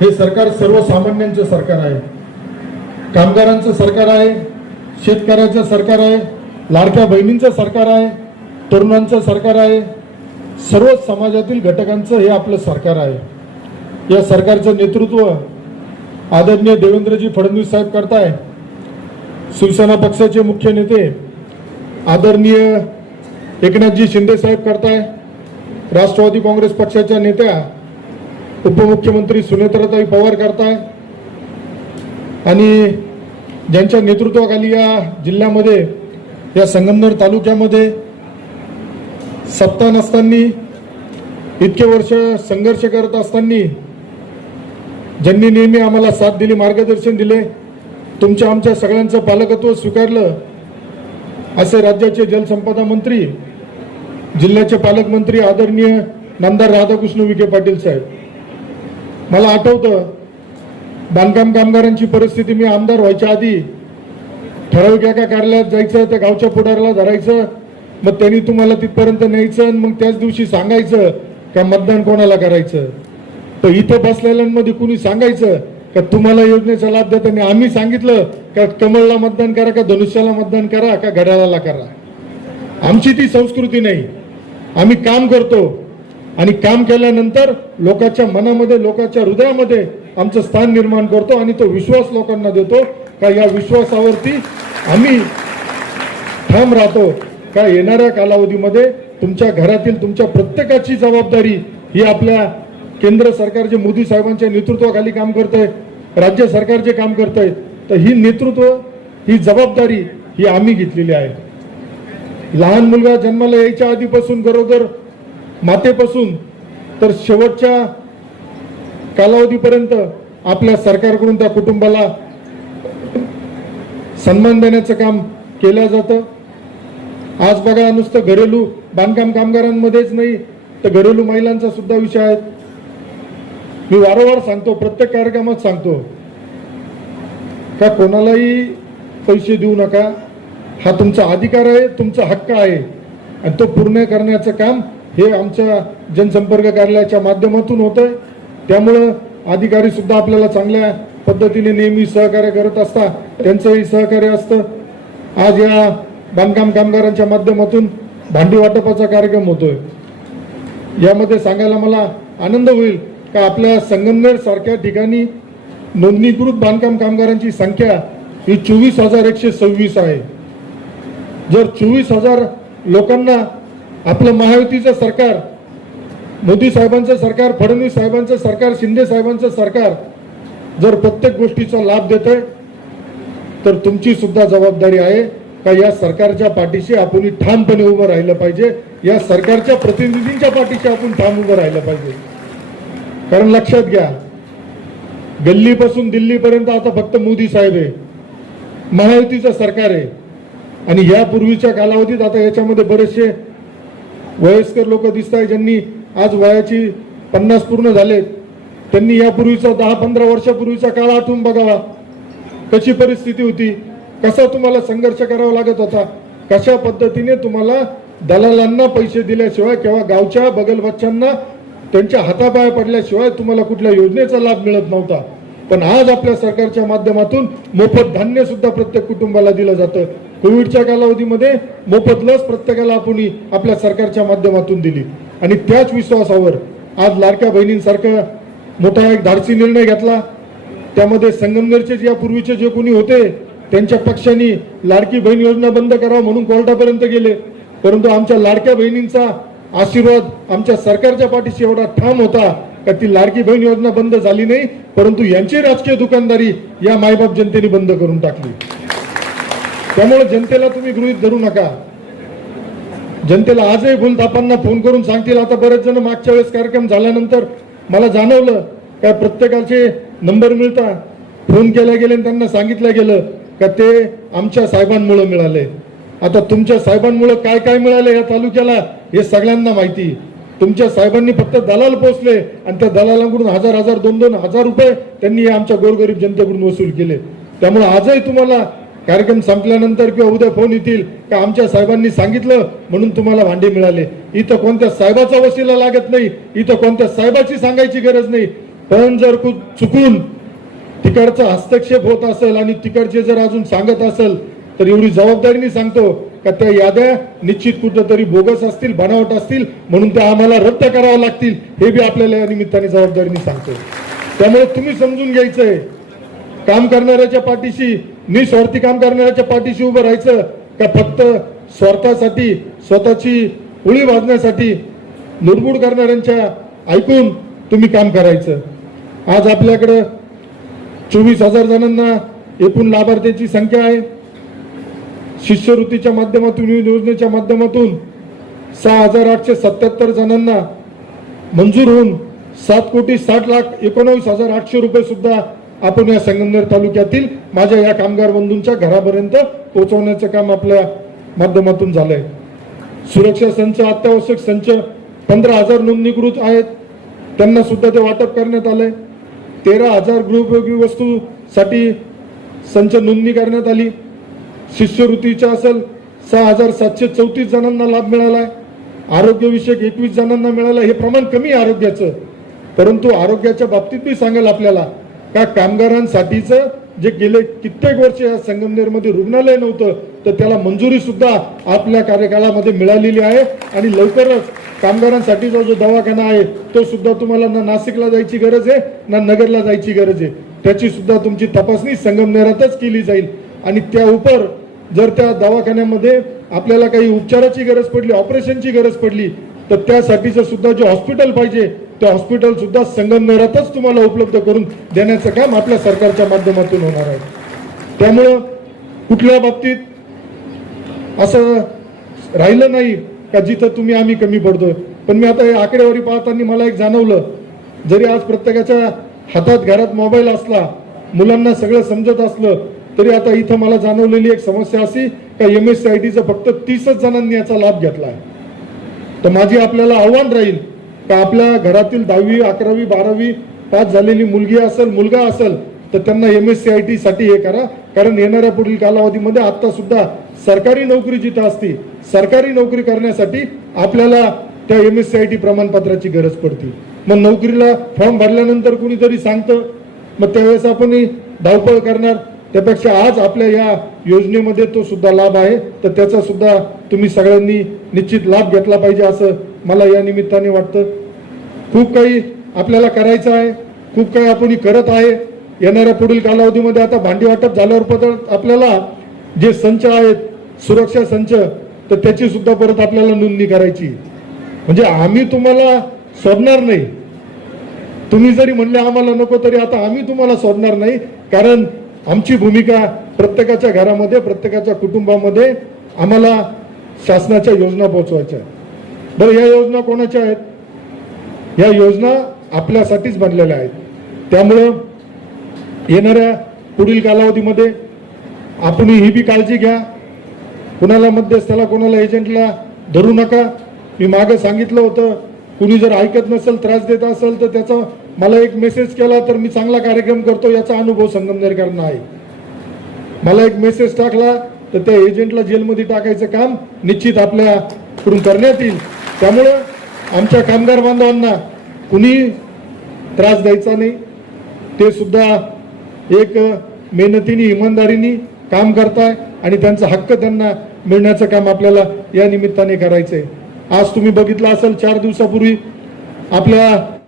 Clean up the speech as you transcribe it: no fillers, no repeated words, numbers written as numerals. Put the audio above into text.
हे सरकार सर्वसामान्यांचं सरकार आहे, कामगारांचं सरकार आहे, शेतकऱ्याचं सरकार आहे, लाडक्या बहिणींचं सरकार आहे, तरुणांचं सरकार आहे, सर्व समाजातील घटकांचं हे आपलं सरकार आहे। या सरकारचं नेतृत्व आदरणीय देवेंद्रजी फडणवीस साहेब करताय। शिवसेना पक्षाचे मुख्य नेते आदरणीय एकनाथजी शिंदे साहेब करताय। राष्ट्रवादी काँग्रेस पक्षाच्या नेत्या उपमुख्यमंत्री सुनेत्राताई पवार करताय आणि ज्यांच्या नेतृत्वाखाली या जिल्ह्यामध्ये, या संगमनेर तालुक्यामध्ये सत्ता नसताना, इतके वर्ष संघर्ष करत असताना ज्यांनी नेहमी आम्हाला साथ दिली, मार्गदर्शन दिले, तुमच्या आमच्या सगळ्यांचं पालकत्व स्वीकारलं, असे राज्याचे जलसंपदा मंत्री, जिल्ह्याचे पालकमंत्री आदरणीय नामदार राधाकृष्ण विखे पाटील साहेब। मला आठवतं बांधकाम कामगारांची परिस्थिती, मी आमदार व्हायच्या आधी ठराविक एका कार्यालयात जायचं, त्या गावच्या पुढाऱ्याला धरायचं, मग त्यांनी तुम्हाला तिथपर्यंत न्यायचं आणि मग त्याच दिवशी सांगायचं का मतदान कोणाला करायचं। तर इथे बसलेल्यांमध्ये कुणी सांगायचं का तुम्हाला योजनेचा लाभ देताना आम्ही सांगितलं का कमळला मतदान करा, का धनुष्याला मतदान करा, का घड्याळाला करा। आमची ती संस्कृती नाही। आम्ही काम करतो आणि काम केल्यानंतर लोकांच्या मनामध्ये, लोकांच्या हृदयामध्ये आमचं स्थान निर्माण करतो आणि तो विश्वास लोकांना देतो का या विश्वासावरती आम्ही ठाम राहतो का येणाऱ्या कालावधीमध्ये तुमच्या घरातील तुमच्या प्रत्येकाची जबाबदारी ही आपल्या केंद्र सरकार जे मोदी साहेबांच्या नेतृत्वाखाली काम करतंय, राज्य सरकार जे काम करतंय, तर ही नेतृत्व, ही जबाबदारी ही आम्ही घेतलेली आहे। लहान मुलगा जन्माला यायच्या आधीपासून, गरोदर मातेपासून तर शेवटच्या कालावधीपर्यंत आपल्या सरकारकडून त्या कुटुंबाला सन्मान देण्याचं काम केलं जातं। आज बघा, नुसतं घरेलू बांधकाम कामगारांमध्येच नाही तर घरेलू महिलांचा सुद्धा विषय आहे। मी वारंवार सांगतो, प्रत्येक कार्यक्रमात सांगतो का कोणालाही पैसे देऊ नका, हा तुमचा अधिकार आहे, तुमचा हक्क आहे आणि तो पूर्ण करण्याचं काम हे आमच्या जनसंपर्क कार्यालयाच्या माध्यमातून होतंय। त्यामुळं अधिकारी सुद्धा आपल्याला चांगल्या पद्धतीने नेहमी सहकार्य करत असतात, त्यांचंही सहकार्य असतं। आज या बांधकाम कामगारांच्या माध्यमातून भांडी वाटपाचा कार्यक्रम होतोय। यामध्ये सांगायला मला आनंद होईल का आपल्या संगमनेर सारख्या ठिकाणी नोंदणीकृत बांधकाम कामगारांची संख्या ही 24,126 आहे। जर 24,000 लोकांना आपलं महायुतीचं सरकार, मोदी साहेबांचं सरकार, फडणवीस साहेबांचं सरकार, शिंदे साहेबांचं सरकार जर प्रत्येक गोष्टीचा लाभ देतंय, तर तुमची सुद्धा जबाबदारी आहे का या सरकारच्या पाठीशी आपण ठामपणे उभं राहिलं पाहिजे, या सरकारच्या प्रतिनिधींच्या पाठीशी आपण ठाम उभं राहिलं पाहिजे। कारण लक्षात घ्या, गल्लीपासून दिल्लीपर्यंत आता फक्त मोदी साहेब आहे, महायुतीचं सरकार आहे आणि यापूर्वीच्या कालावधीत आता याच्यामध्ये बरेचसे वयस्कर लोक दिसत आहेत, ज्यांनी आज वयाची 50 पूर्ण झाले, त्यांनी यापूर्वीचा 10-15 वर्षापूर्वीचा काळ आठवून बघावा, कशी परिस्थिती होती, कसा तुम्हाला संघर्ष करावा लागत होता, कशा पद्धतीने तुम्हाला दलालांना पैसे दिल्याशिवाय किंवा गावच्या बगलबच्च्यांना त्यांच्या हातापाया पडल्याशिवाय तुम्हाला कुठल्या योजनेचा लाभ मिळत नव्हता। पण आज आपल्या सरकारच्या माध्यमातून मोफत धान्य सुद्धा प्रत्येक कुटुंबाला दिलं जातं। कोविडच्या कालावधीमध्ये मोफत लस प्रत्येकाला आपण आपल्या सरकारच्या माध्यमातून दिली आणि त्याच विश्वासावर आज लाडक्या बहिणींसारखा मोठा एक धाडसी निर्णय घेतला। त्यामध्ये संगमनेरचे यापूर्वीचे जे कोणी होते त्यांच्या पक्षांनी लाडकी बहीण योजना बंद करावं म्हणून कोर्टापर्यंत गेले, परंतु आमच्या लाडक्या बहिणींचा आशीर्वाद आमच्या सरकारच्या पाठीशी एवढा ठाम होता का ती लाडकी बहीण योजना बंद झाली नाही, परंतु यांची राजकीय दुकानदारी या मायबाप जनतेने बंद करून टाकली। त्यामुळे जनतेला तुम्ही गृहीत धरू नका। जनतेला आजही भूलथापांना फोन करून सांगतील। आता बरेच जण मागच्या वेळेस कार्यक्रम झाल्यानंतर मला जाणवलं का प्रत्येकाचे नंबर मिळतात, फोन केला गेले आणि त्यांना सांगितलं गेलं का ते आमच्या साहेबांमुळे मिळाले। आता तुमच्या साहेबांमुळे काय काय मिळाले या तालुक्याला हे सगळ्यांना माहिती। तुमच्या साहेबांनी फक्त दलाल पोचले आणि त्या दलालांकडून 1000 2-2 हजार रुपये त्यांनी आमच्या गोरगरीब जनतेकडून वसूल केले। त्यामुळे आजही तुम्हाला कार्यक्रम संपल्यानंतर किंवा उद्या फोन येतील का आमच्या साहेबांनी सांगितलं म्हणून तुम्हाला भांडे मिळाले। इथं कोणत्या साहेबाचा वशिला लागत नाही, इथं कोणत्या साहेबाची सांगायची गरज नाही। पण जर चुकून तिकडचा हस्तक्षेप होत असेल आणि तिकडचे जर अजून सांगत असेल तर एवढी जबाबदारीने सांगतो का त्या याद्या निश्चित कुठंतरी बोगस असतील, बनावट असतील, म्हणून त्या आम्हाला रद्द कराव्या लागतील, हे बी आपल्याला या निमित्ताने जबाबदारीने सांगतो. त्यामुळे तुम्ही समजून घ्यायचंय, काम करणाऱ्याच्या पाठीशी, निस्वार्थी काम करणाऱ्याच्या पाठीशी उभं राहायचं का फक्त स्वार्थासाठी, स्वतःची उळी वाजण्यासाठी लुडबुड करणाऱ्यांच्या ऐकून तुम्ही काम करायचं. आज आपल्याकडे 24,000 जणांना एकूण लाभार्थ्यांची संख्या आहे. शिष्यवृत्तीच्या माध्यमातून, योजनेच्या माध्यमातून 6,877 जणांना मंजूर होऊन 7,60,19,800 रुपये सुद्धा आपण या संगमनेर तालुक्यातील माझ्या या कामगार बंधूंच्या घरापर्यंत पोहोचवण्याचं काम आपल्या माध्यमातून झालंय. सुरक्षा संच, अत्यावश्यक संच 15,000 नोंदणीकृत आहेत, त्यांना सुद्धा ते वाटप करण्यात आलंय. 13,000 गृहोपयोगी वस्तूसाठी संच नोंदणी करण्यात आली. शिष्यवृत्तीच्या असेल 6,734 जणांना लाभ मिळालाय. आरोग्यविषयक 21 जणांना मिळाला. हे प्रमाण कमी आहे आरोग्याचं, परंतु आरोग्याच्या बाबतीत मी सांगेल आपल्याला का कामगारांसाठीचं जे गेले कित्येक वर्ष या संगमनेरमध्ये रुग्णालय नव्हतं तर त्याला मंजुरी सुद्धा आपल्या कार्यकाळामध्ये मिळालेली आहे. आणि लवकरच कामगारांसाठीचा जो दवाखाना आहे तो सुद्धा तुम्हाला ना नाशिकला जायची गरज आहे ना नगरला जायची गरज आहे, त्याची सुद्धा तुमची तपासणी संगमनेरातच केली जाईल. आणि त्या उपर जर त्या दवाखान्यामध्ये आपल्याला काही उपचाराची गरज पडली, ऑपरेशनची गरज पडली तर त्यासाठीचं सुद्धा जे हॉस्पिटल पाहिजे ते हॉस्पिटल सुद्धा संगमनेरातच तुम्हाला उपलब्ध करून देण्याचं काम आपल्या सरकारच्या माध्यमातून होणार आहे. त्यामुळं कुठल्या बाबतीत असं राहिलं नाही का जिथं तुम्ही आम्ही कमी पडतोय. पण मी आता हे आकडेवारी पाहताना मला एक जाणवलं, जरी आज प्रत्येकाच्या हातात घरात मोबाईल असला, मुलांना सगळं समजत असलं, तरी आता इथं मला जाणवलेली एक समस्या अशी का MSCITचं फक्त 30 जणांनी याचा लाभ घेतलाय. तर माझी आपल्याला आव्हान राहील का आपल्या घरातील 10वी, 11वी, 12वी पास झालेली मुलगी असेल, मुलगा असेल तर त्यांना MSCIT साठी हे करा. कारण येणाऱ्या पुढील कालावधीमध्ये आता सुद्धा सरकारी नोकरी जिथं असती, सरकारी नोकरी करण्यासाठी आपल्याला त्या MSCIT प्रमाणपत्राची गरज पडते. मग नोकरीला फॉर्म भरल्यानंतर कुणीतरी सांगतं, मग त्यावेळेस आपण धावपळ करणार. त्यापेक्षा आज आपल्या या योजनेमध्ये तो सुद्धा लाभ आहे, तर त्याचा सुद्धा तुम्ही सगळ्यांनी निश्चित लाभ घेतला पाहिजे असं मला या निमित्ताने वाटतं. खूप काही आपल्याला करायचं आहे, खूप काही आपण करत आहे. येणाऱ्या पुढील कालावधीमध्ये आता भांडी वाटप झाल्यावर परत आपल्याला जे संच आहेत, सुरक्षा संच, तर त्याची सुद्धा परत आपल्याला नोंदणी करायची. म्हणजे आम्ही तुम्हाला सोडणार नाही. तुम्ही जरी म्हणले आम्हाला नको तरी आता आम्ही तुम्हाला सोडणार नाही. कारण आमची भूमिका प्रत्येकाच्या घरामध्ये, प्रत्येकाच्या कुटुंबामध्ये आम्हाला शासनाच्या योजना पोहोचवायच्या आहेत. बरं, या योजना कोणाच्या आहेत? या योजना आपल्यासाठीच बनलेल्या आहेत. त्यामुळं येणाऱ्या पुढील कालावधीमध्ये आपण ही बी काळजी घ्या. कुणाला मध्यस्थाला, कोणाला एजंटला धरू नका. मी मागे सांगितलं होतं, कुणी जर ऐकत नसेल, त्रास देत असेल तर त्याचा मला एक मेसेज केला तर मी चांगला कार्यक्रम करतो याचा अनुभव संगमनेरकरांना आहे. मला एक मेसेज टाकला तर त्या एजंटला जेलमध्ये टाकायचं काम निश्चित आपल्याकडून करण्यात येईल. त्यामुळं आमच्या कामगार बांधवांना कुणी त्रास द्यायचा नाही. ते सुद्धा एक मेहनतीने, इमानदारीने काम करताय आणि त्यांचा हक्क त्यांना मिळण्याचं काम आपल्याला या निमित्ताने करायचंय. आज तुम्ही बघितलं असेल 4 दिवसापूर्वी आपल्या